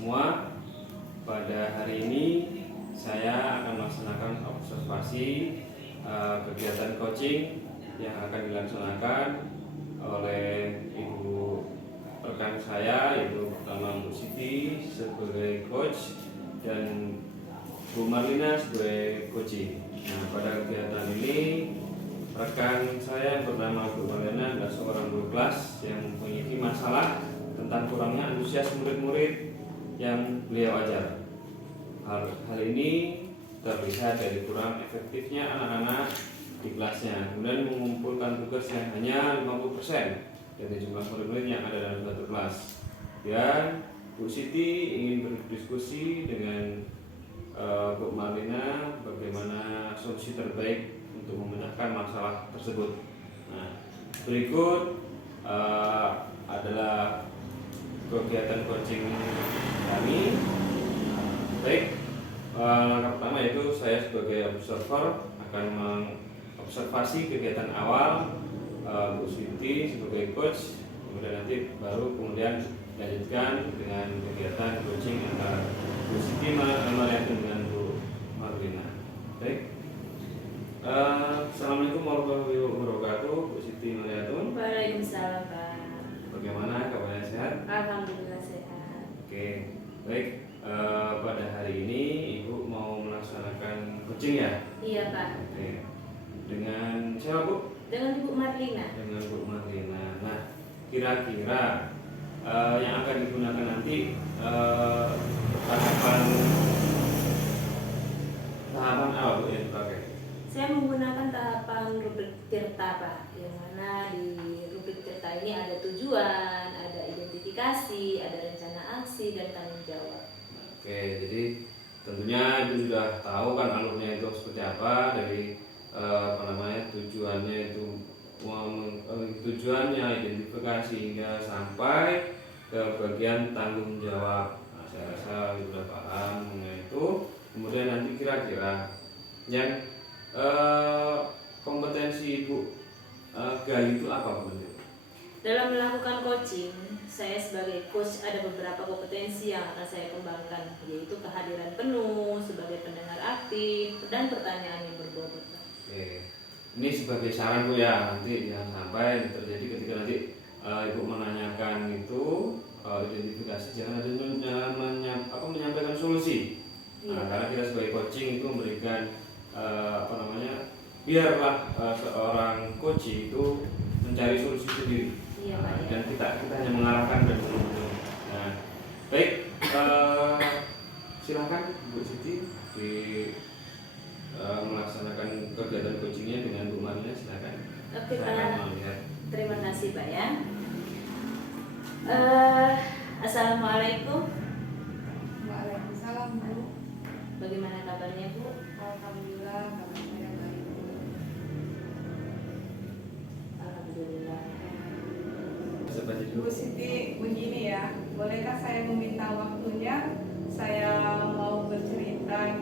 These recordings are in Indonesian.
semua. Pada hari ini saya akan melaksanakan observasi kegiatan coaching yang akan dilaksanakan oleh ibu rekan saya, yaitu pertama Bu Siti sebagai coach dan Bu Marlina sebagai coaching. Nah, pada kegiatan ini rekan saya yang bernama Bu Marlina adalah seorang guru kelas yang memiliki masalah tentang kurangnya antusias murid-murid yang beliau ajar. Hal ini terlihat dari kurang efektifnya anak-anak di kelasnya, kemudian mengumpulkan tugas yang hanya 50% dari jumlah murid-murid yang ada dalam satu kelas. Dan Bu Siti ingin berdiskusi dengan Bu Marlina bagaimana solusi terbaik untuk memecahkan masalah tersebut. Nah, berikut adalah kegiatan coaching kami. Baik, langkah pertama yaitu saya sebagai observer akan mengobservasi kegiatan awal, Bu Siti sebagai coach, kemudian nanti kemudian lanjutkan dengan kegiatan coaching antara Bu Siti dengan Bu Marlina. Baik. Assalamualaikum warahmatullahi wabarakatuh, Bu Siti Mariatun. Waalaikumsalam, Pak. Bagaimana kabarnya, sehat? Alhamdulillah sehat. Oke, baik. Pada hari ini Ibu mau melaksanakan coaching ya? Iya, Pak. Oke. Dengan siapa, Bu? Dengan Ibu Marlina. Dengan Bu Marlina. Nah, kira-kira yang akan digunakan nanti tahapan apa, Bu, yang dipakai? Saya menggunakan tahapan rubrik tirta, Pak. Yang mana di rubrik tirta ini ada tujuan, ada identifikasi, ada rencana aksi, dan tanggung jawab. Oke, jadi tentunya itu sudah tahu kan alurnya itu seperti apa, dari tujuannya itu tujuannya, identifikasi, hingga sampai ke bagian tanggung jawab. Nah, saya rasa sudah paham mengenai itu. Kemudian nanti kira-kira yang kompetensi Ibu gali itu apa, Bu? Dalam melakukan coaching, saya sebagai coach ada beberapa kompetensi yang akan saya kembangkan, yaitu kehadiran penuh sebagai pendengar aktif dan pertanyaan yang berbobot. Oke, ini sebagai saran, Bu, ya, nanti jangan sampai terjadi ketika nanti Ibu menanyakan itu identifikasi, jangan ada menyampaikan solusi. Nah, karena kita sebagai coaching itu memberikan biarlah seorang coach itu mencari solusi sendiri. Iya, Pak, ya. Dan kita hanya mengarahkan dan menunjuk. Nah, baik, silakan Bu Siti melaksanakan kegiatan coachingnya dengan Bu Marlina, silakan. Oke, Saya Pak. akan melihat. Terima kasih, Pak, ya. Assalamualaikum. Waalaikumsalam, Bu. Bagaimana kabarnya, Bu? Alhamdulillah, kabar saya baik, Bu. Alhamdulillah. Bu Siti, begini ya, bolehkah saya meminta waktunya? Saya mau bercerita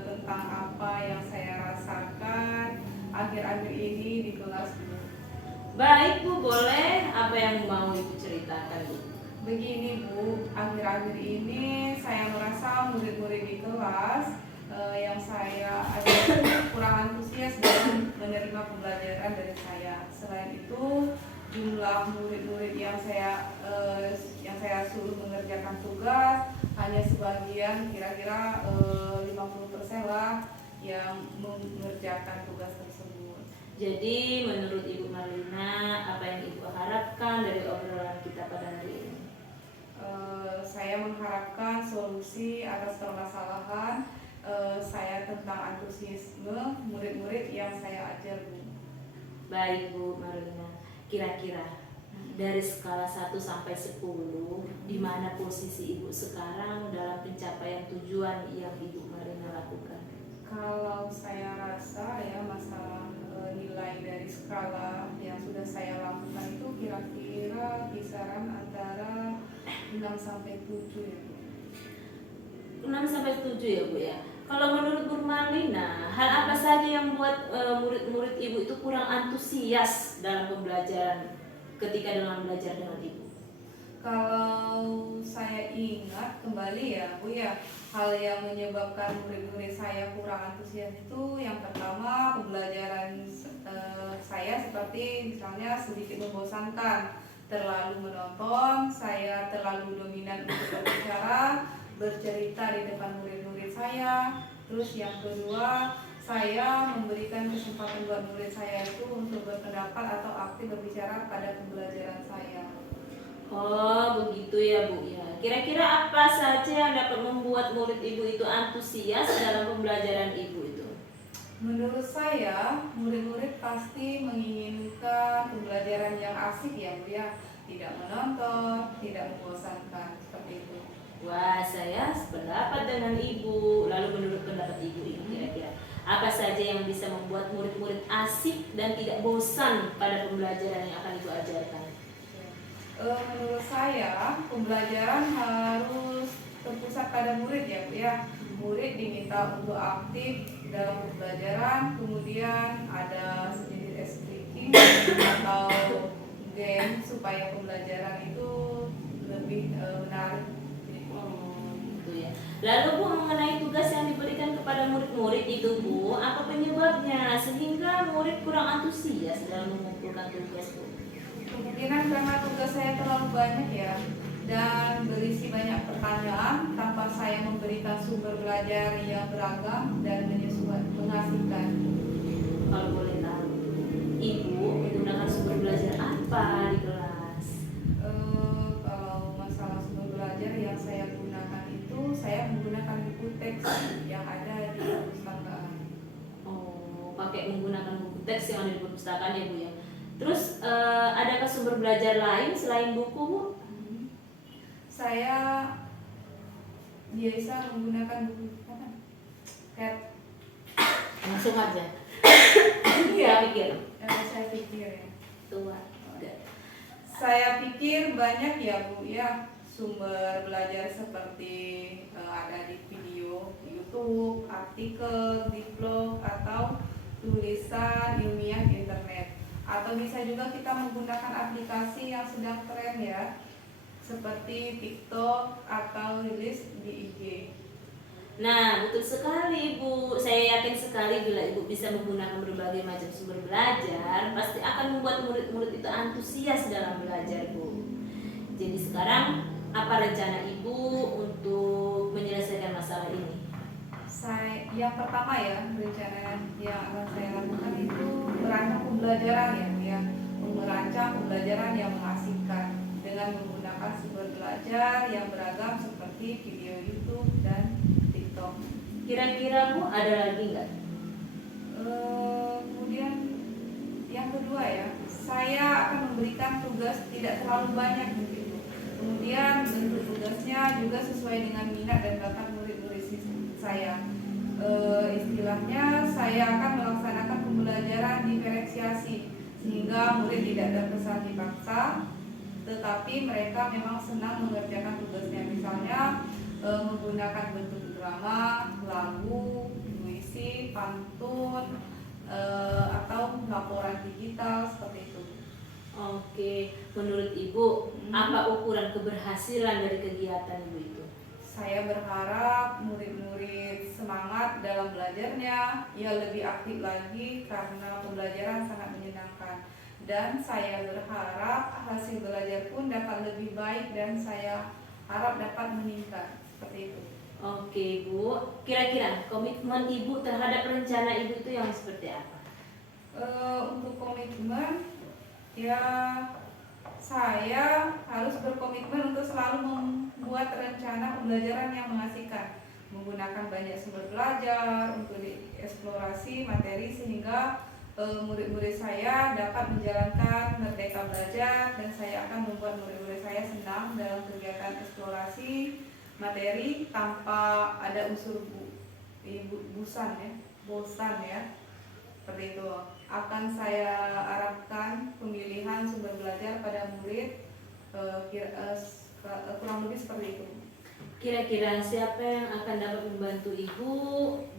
tentang apa yang saya rasakan akhir-akhir ini di kelas, Bu. Baik, Bu, boleh. Apa yang mau Ibu ceritakan, Bu? Begini, Bu, akhir-akhir ini saya merasa murid-murid di kelas yang saya ada kurang antusias dalam menerima pembelajaran dari saya. Selain itu, jumlah murid-murid yang saya suruh mengerjakan tugas hanya sebagian, kira-kira 50% lah yang mengerjakan tugas tersebut. Jadi, menurut Ibu Marlina, apa yang Ibu harapkan dari obrolan kita pada hari ini? Saya mengharapkan solusi atas permasalahan saya tentang antusiasme murid-murid yang saya ajar, Bu. Baik, Bu Marlina. Kira-kira dari skala 1 sampai 10, di mana posisi Ibu sekarang dalam pencapaian tujuan yang Ibu Marlina lakukan? Kalau saya rasa ya, masalah nilai dari skala yang sudah saya lakukan itu kira-kira kisaran antara 6 sampai 7 ya, Bu. 6 sampai 7 ya, Bu, ya. Kalau menurut Bu Marlina, hal apa saja yang membuat murid-murid Ibu itu kurang antusias dalam pembelajaran ketika dalam belajar dengan Ibu? Kalau saya ingat kembali ya Bu ya, hal yang menyebabkan murid-murid saya kurang antusias itu yang pertama pembelajaran saya seperti misalnya sedikit membosankan, terlalu menonton, saya terlalu dominan untuk berbicara, bercerita di depan murid-murid saya. Terus yang kedua, saya memberikan kesempatan buat murid saya itu untuk berpendapat atau aktif berbicara pada pembelajaran saya. Oh, begitu ya Bu ya. Kira-kira apa saja yang dapat membuat murid Ibu itu antusias dalam pembelajaran Ibu itu? Menurut saya, murid-murid pasti menginginkan pembelajaran yang asik ya Bu ya, tidak menonton, tidak membosankan, seperti itu. Wah, saya sependapat dengan Ibu. Lalu menurut pendapat Ibu ini kira-kira apa saja yang bisa membuat murid-murid asik dan tidak bosan pada pembelajaran yang akan Ibu ajarkan? Menurut saya, pembelajaran harus terpusat pada murid ya Bu ya. Murid diminta untuk aktif dalam pembelajaran, kemudian ada sejenis tricking atau game supaya pembelajaran itu lebih menarik. Oh, gitu ya. Lalu Bu, mengenai tugas yang diberikan kepada murid-murid itu Bu, apa penyebabnya sehingga murid kurang antusias dalam mengumpulkan tugas Bu? Kemungkinan karena tugas saya terlalu banyak ya, dan berisi banyak pertanyaan tanpa saya memberikan sumber belajar yang beragam dan mengasihkan. Kalau boleh tahu, Ibu menggunakan sumber belajar apa di kelas? Kalau masalah sumber belajar yang saya gunakan itu, saya menggunakan buku teks yang ada di perpustakaan. Oh, pakai menggunakan buku teks yang ada di perpustakaan ya Bu ya. Terus adakah sumber belajar lain selain buku Bu? Saya biasa menggunakan buku apa? Cat. Langsung aja. Iya. Saya pikir. Ya. Tua. Saya pikir banyak ya Bu ya sumber belajar seperti ada di video YouTube, artikel, di blog atau tulisan ilmiah di internet. Atau bisa juga kita menggunakan aplikasi yang sedang tren ya, seperti TikTok atau Reels di IG. Nah, betul sekali Ibu. Saya yakin sekali bila Ibu bisa menggunakan berbagai macam sumber belajar, pasti akan membuat murid-murid itu antusias dalam belajar Bu. Jadi sekarang, apa rencana Ibu untuk menyelesaikan masalah ini? Yang pertama ya, rencana yang akan saya lakukan itu merancang pembelajaran ya, merancang pembelajaran yang mengasihkan dengan menggunakan sumber belajar yang beragam seperti video YouTube dan TikTok. Kira-kira Bu ada lagi nggak? Kemudian yang kedua ya, saya akan memberikan tugas tidak terlalu banyak begitu. Kemudian bentuk tugasnya juga sesuai dengan minat dan bakat murid-murid saya. Istilahnya saya akan melaksanakan pembelajaran diferensiasi sehingga murid tidak terkesan dipaksa, tetapi mereka memang senang mengerjakan tugasnya. Misalnya menggunakan bentuk drama, lagu, puisi, pantun, atau laporan digital seperti itu. Oke, menurut Ibu, apa ukuran keberhasilan dari kegiatan Ibu itu? Saya berharap murid-murid semangat dalam belajarnya, ia lebih aktif lagi karena pembelajaran sangat menyenangkan. Dan saya berharap hasil belajar pun dapat lebih baik dan saya harap dapat meningkat. Seperti itu. Oke Bu, kira-kira komitmen Ibu terhadap rencana Ibu itu yang seperti apa? Untuk komitmen, ya saya harus berkomitmen untuk selalu membuat rencana pembelajaran yang mengasihkan, menggunakan banyak sumber belajar untuk dieksplorasi materi sehingga murid-murid saya dapat menjalankan merdeka belajar, dan saya akan membuat murid-murid saya senang dalam kegiatan eksplorasi materi tanpa ada unsur bosan ya. Seperti itu. Akan saya arahkan pemilihan sumber belajar pada murid kurang lebih seperti itu. Kira-kira siapa yang akan dapat membantu Ibu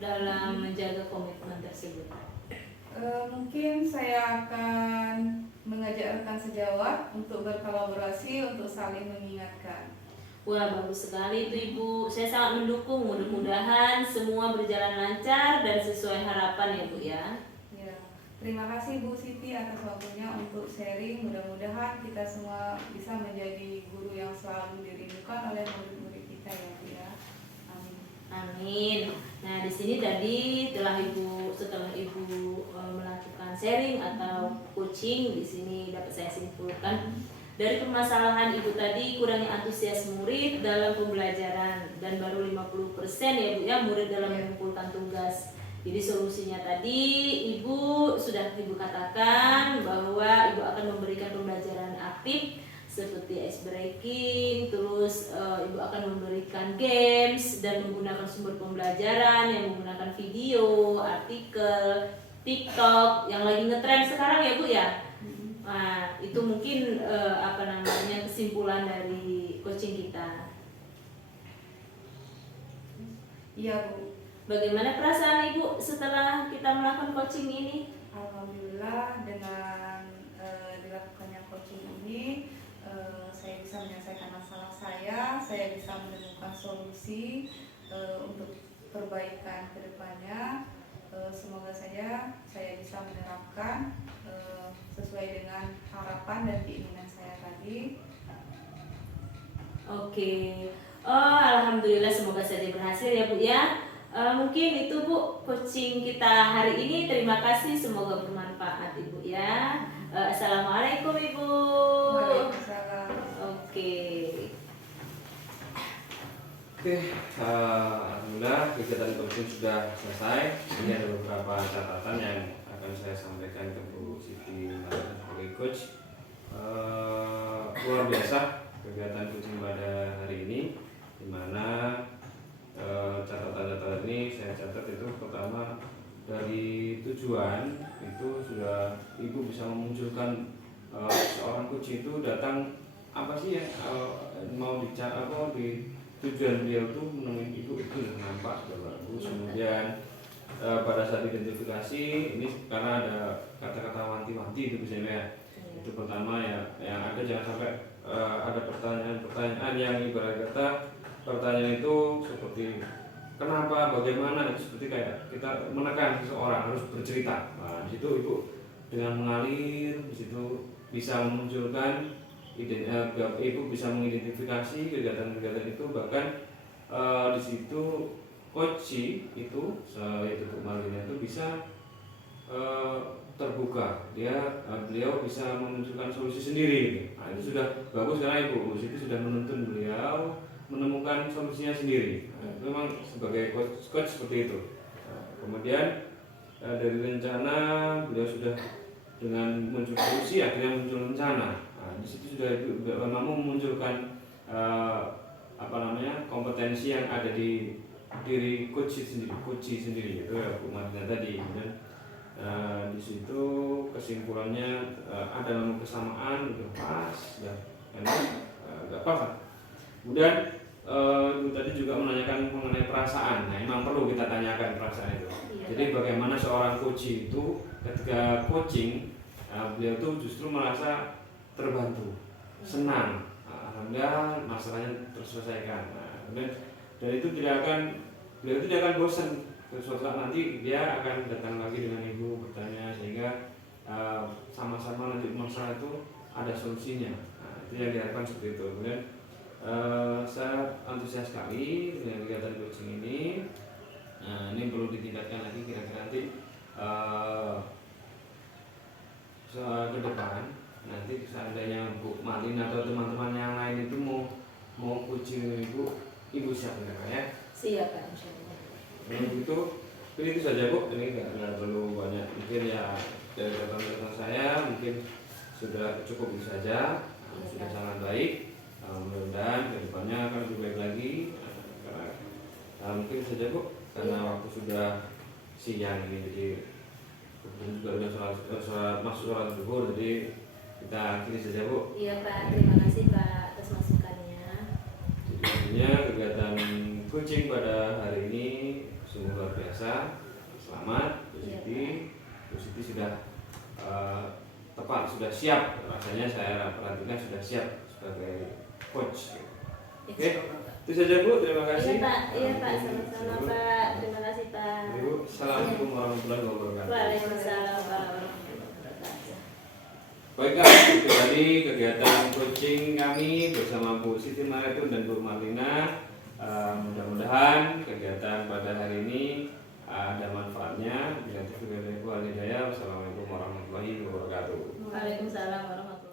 dalam menjaga komitmen tersebut? Mungkin saya akan mengajak rekan sejawat untuk berkolaborasi untuk saling mengingatkan. Wah, bagus sekali itu Ibu. Saya sangat mendukung. Mudah-mudahan semua berjalan lancar dan sesuai harapan ya Bu ya. Ya, terima kasih Bu Siti atas waktunya untuk sharing. Mudah-mudahan kita semua bisa menjadi guru yang selalu dirindukan oleh murid-murid kita ya Bu ya. Amin. Amin. Nah, di sini tadi setelah Ibu melakukan sharing atau coaching, di sini dapat saya simpulkan dari permasalahan Ibu tadi kurangnya antusias murid dalam pembelajaran dan baru 50% ya Bu ya murid dalam mengumpulkan tugas. Jadi solusinya tadi Ibu sudah Ibu katakan bahwa Ibu akan memberikan pembelajaran aktif seperti ice breaking, terus Ibu akan memberikan games dan menggunakan sumber pembelajaran yang menggunakan video, artikel, TikTok yang lagi ngetren sekarang ya Bu ya. Nah, itu mungkin kesimpulan dari coaching kita. Iya Bu. Bagaimana perasaan Ibu setelah kita melakukan coaching ini? Alhamdulillah dengan dilakukannya coaching ini saya bisa menyelesaikan masalah saya bisa menemukan solusi untuk perbaikan ke depannya. Semoga saja saya bisa menerapkan sesuai dengan harapan dan keinginan saya tadi. Oke. Oh, alhamdulillah semoga saja berhasil ya Bu ya. Mungkin itu Bu coaching kita hari ini. Terima kasih, semoga bermanfaat Ibu ya. Assalamualaikum Ibu. Waalaikumsalam. Oke. Alhamdulillah kegiatan coaching sudah selesai. Ini ada beberapa catatan yang akan saya sampaikan ke Bu Siti sebagai coach. Luar biasa kegiatan coaching pada hari ini, dimana catatan-catatan ini saya catat. Itu pertama, dari tujuan itu sudah Ibu bisa memunculkan seorang coach itu datang apa sih ya mau dicara apa di tujuan beliau tuh menemui Ibu itu nampak sudah bagus. Kemudian pada saat identifikasi ini karena ada kata-kata wanti-wanti itu misalnya ya. Itu pertama ya, yang ada jangan sampai ada pertanyaan-pertanyaan yang ibarat kata pertanyaan itu seperti kenapa, bagaimana, itu seperti kayak kita menekan seseorang harus bercerita. Nah, di situ Ibu dengan mengalir, di situ bisa memunculkan Ibu bisa mengidentifikasi kegiatan-kegiatan itu, bahkan di situ coach itu yaitu Bu Marlina itu bisa terbuka, beliau bisa memunculkan solusi sendiri. Nah, itu sudah bagus karena Ibu itu sudah menuntun beliau menemukan solusinya sendiri. Nah, itu memang sebagai coach seperti itu. Nah, kemudian dari rencana beliau sudah dengan muncul solusi akhirnya muncul rencana. Nah, di situ sudah mampu memunculkan kompetensi yang ada di diri coach sendiri itu ya Bu Marlina tadi. Dan di situ kesimpulannya ada memang kesamaan, udah pas ya, nggak apa. Kemudian Ibu tadi juga menanyakan mengenai perasaan. Nah, memang perlu kita tanyakan perasaan itu. Iya. Jadi bagaimana seorang coach itu ketika coaching beliau tuh justru merasa terbantu, senang, alhamdulillah masalahnya terselesaikan. Nah, dan itu beliau tidak akan bosan. Suatu saat nanti dia akan datang lagi dengan Ibu bertanya, sehingga sama-sama nanti masalah itu ada solusinya. Nah, itu yang diharapkan seperti itu. Kemudian saya antusias sekali dengan kegiatan coaching ini. Nah, ini perlu ditingkatkan lagi kira-kira nanti ke depan. Nanti seandainya Bu Marlina atau teman-teman yang lain itu mau coaching Ibu siap ya? Siap Pak, insyaallah. Itu saja Bu, ini nggak perlu banyak. Mungkin ya dari catatan saya mungkin sudah cukup itu saja, sudah sangat baik. Mudah-mudahan kedepannya akan lebih baik lagi. Mungkin saja Bu, karena waktu sudah siang ini, jadi juga sudah masuk sholat zuhur, jadi kita akhiri saja Bu. Iya Pak, terima kasih Pak atas masukannya. Jadi intinya kegiatan coaching pada hari ini sungguh luar biasa. Selamat, Bu Siti. Bu Siti sudah tepat, sudah siap. Rasanya saya perhatikan sudah siap sebagai coach. Oke, itu saja Bu. Terima kasih. Iya Pak, iya Pak, sama-sama Pak. Terima kasih Pak. Ibu, assalamualaikum warahmatullahi wabarakatuh. Waalaikumsalam warahmatullahi wabarakatuh. Baiklah, itu tadi kegiatan coaching kami bersama Bu Siti Maretun dan Bu Marlina. Mudah-mudahan kegiatan pada hari ini ada manfaatnya. Bila taufiq wal hidayah. Wassalamualaikum warahmatullahi wabarakatuh. Waalaikumsalam warahmatullahi wabarakatuh.